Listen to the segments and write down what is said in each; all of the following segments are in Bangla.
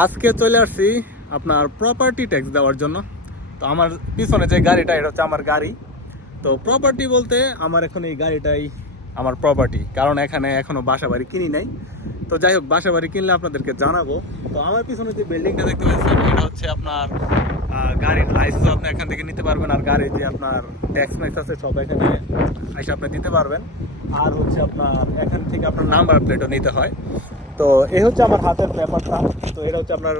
আজকে চলে আসছি আপনার প্রপার্টি ট্যাক্স দেওয়ার জন্য। তো আমার পিছনে যে গাড়িটা, এটা হচ্ছে আমার গাড়ি। তো প্রপার্টি বলতে আমার এখন এই গাড়িটাই আমার প্রপার্টি, কারণ এখানে এখনো বাসা বাড়ি কিনি নাই। তো যাই হোক, বাসা বাড়ি কিনলে আপনাদেরকে জানাবো। তো আমার পিছনে যে বিল্ডিংটা দেখতে পাচ্ছেন, এটা হচ্ছে আপনার গাড়ির লাইসেন্স আপনি এখান থেকে নিতে পারবেন। আর গাড়ির যে আপনার ট্যাক্স ম্যাক্স আছে সব এখানে এসে আপনি দিতে পারবেন। আর হচ্ছে আপনার এখান থেকে আপনার নাম্বার প্লেটও নিতে হয়। তো এই হচ্ছে আমার হাতের পেপারটা। তো এটা হচ্ছে আপনার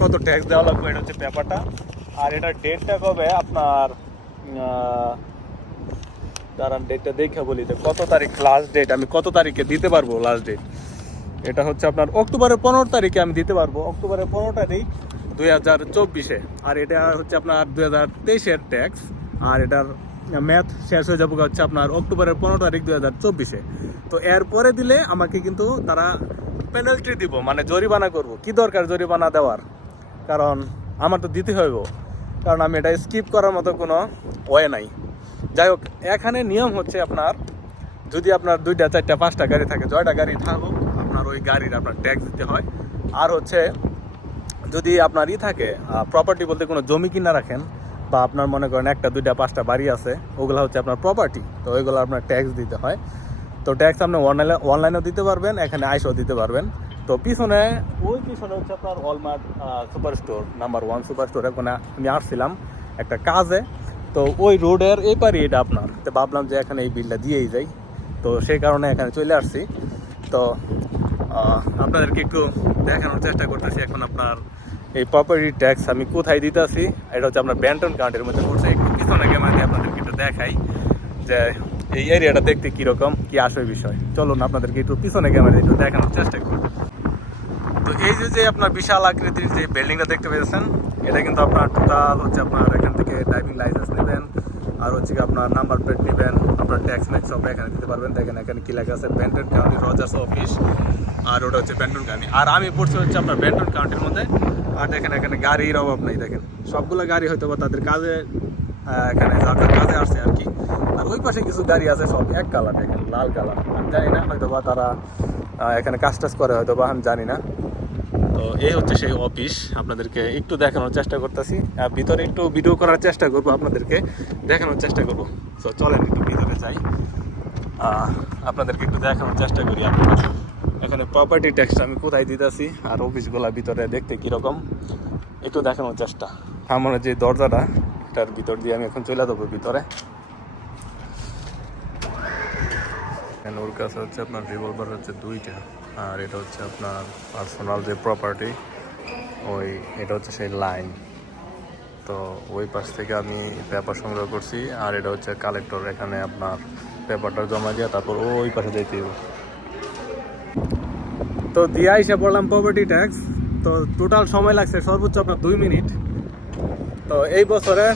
কত ট্যাক্স দেওয়া লাগবে, এটা হচ্ছে পেপারটা। আর এটার ডেটটা কবে আপনার, দাঁড়ান ডেটটা দেখে বলি যে কত তারিখ লাস্ট ডেট, আমি কত তারিখে দিতে পারবো লাস্ট ডেট। এটা হচ্ছে আপনার অক্টোবরের 15 তারিখে আমি দিতে পারবো, অক্টোবরের 15 তারিখ 2024-এ। আর এটা হচ্ছে আপনার 2023-এর ট্যাক্স। আর এটার ম্যাথ শেষ হয়ে যাবো হচ্ছে আপনার অক্টোবরের 15 তারিখ 2024-এ। তো এরপরে দিলে আমাকে কিন্তু তারা পেনাল্টি দিব, মানে জরিমানা করব। কি দরকার জরিমানা দেওয়ার, কারণ আমার তো দিতে হইব, কারণ আমি এটা স্কিপ করার মতো কোনো ওয়ে নাই। যাই হোক, এখানে নিয়ম হচ্ছে আপনার যদি আপনার 2টা 4টা 5টা গাড়ি থাকে, 6টা গাড়ি থাকুক, আপনার ওই গাড়ির আপনার ট্যাক্স দিতে হয়। আর হচ্ছে যদি আপনার থাকে প্রপার্টি বলতে কোনো জমি কিনা রাখেন, বা আপনার মনে করেন 1টা 2টা 5টা বাড়ি আছে, ওগুলো হচ্ছে আপনার প্রপার্টি। তো ওইগুলো আপনার ট্যাক্স দিতে হয়। তো ট্যাক্স আপনি অনলাইনেও দিতে পারবেন, এখানে আইসও দিতে পারবেন। তো পিছনে হচ্ছে আপনার Walmart super store, number 1 super store. ওখানে আমি আসছিলাম একটা কাজে। তো ওই রোডের এই পারি এটা আপনার, তো ভাবলাম যে এখানে এই বিলটা দিয়েই যাই। তো সেই কারণে এখানে চলে আসছি। তো আপনাদেরকে একটু দেখানোর চেষ্টা করতেছি এখন আপনার এই প্রপার্টি ট্যাক্স আমি কোথায় দিতেছি। এটা হচ্ছে আপনার ব্যান্টন কাউন্টির মধ্যে পড়ছে। একটু পিছনে ক্যামেরা দিয়ে আপনাদেরকে একটু দেখাই যে এই এরিয়াটা দেখতে কীরকম, কি আসল বিষয়। চলুন আপনাদেরকে একটু পিছনে ক্যামেরা একটু দেখানোর চেষ্টা করুন। তো এই যে আপনার বিশাল আকৃতির যে বিল্ডিংটা দেখতে পেয়েছেন, এটা কিন্তু আপনার টোটাল হচ্ছে আপনার এখান থেকে ড্রাইভিং লাইসেন্স নেবেন, আর হচ্ছে কি আপনার নাম্বার প্লেট নেবেন, আপনার ট্যাক্স ম্যাক্স সব এখানে দিতে পারবেন। দেখেন এখানে কি লেখা আছে, ব্যান্টন কাউন্টি রজার্স অফিস। আর ওটা হচ্ছে ব্যান্টন কাউন্টি, আর আমি পড়ছি হচ্ছে আপনার ব্যান্টন কাউন্টির মধ্যে। আর দেখেন এখানে গাড়ির অভাব নেই, দেখেন সবগুলো গাড়ি হয়তো বা তাদের কাজে এখানে যাদের কাজে আসছে আর কি। আর ওই পাশে কিছু গাড়ি আছে সব এক কালার, দেখেন লাল কালার। আমি জানি না, হয়তো বা তারা এখানে কাজ টাজ করে হয়তো বা, আমি জানি না। তো এই হচ্ছে সেই অফিস, আপনাদেরকে একটু দেখানোর চেষ্টা করতেছি। ভিতরে একটু ভিডিও করার চেষ্টা করবো, আপনাদেরকে দেখানোর চেষ্টা করবো। তো চলেন একটু ভিতরে যাই, আপনাদেরকে একটু দেখানোর চেষ্টা করি। আপনারা এখানে প্রপার্টি ট্যাক্সটা আমি কোথায় দিতেছি, আর অফিসগুলা ভিতরে দেখতে কীরকম একটু দেখানোর চেষ্টা। আমার যে দরজাটা, এটার ভিতর দিয়ে আমি এখন চলে যাবো ভিতরে। ওর কাছে হচ্ছে আপনার রিভলভার হচ্ছে 2টা, আর এটা হচ্ছে আপনার পার্সোনাল যে প্রপার্টি, এটা হচ্ছে সেই লাইন। তো ওই পাশ থেকে আমি পেপার সংগ্রহ করছি, আর এটা হচ্ছে কালেক্টর। এখানে আপনার পেপারটা জমা দিয়ে তারপর ওই পাশে যেতে হবে। তো দিয়ে এসে পড়লাম প্রপার্টি ট্যাক্স। তো টোটাল সময় লাগছে সর্বোচ্চ আপনার 2 মিনিট। তো এই বছরে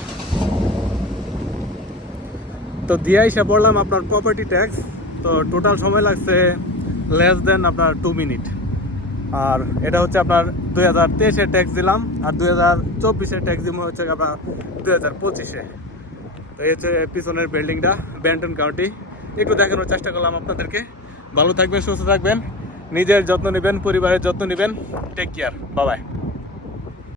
তো দিয়ে এসে পড়লাম আপনার প্রপার্টি ট্যাক্স। তো টোটাল সময় লাগছে লেস দেন আপনার 2 মিনিট। আর এটা হচ্ছে আপনার 2023-এর ট্যাক্স দিলাম, আর 2024-এর ট্যাক্স দিব হচ্ছে আপনার 2025-এ। তো এই হচ্ছে পিছনের বিল্ডিংটা, ব্যান্টন কাউন্টি। একটু দেখানোর চেষ্টা করলাম আপনাদেরকে। ভালো থাকবেন, সুস্থ থাকবেন, নিজের যত্ন নেবেন, পরিবারের যত্ন নেবেন। Take care, bye by.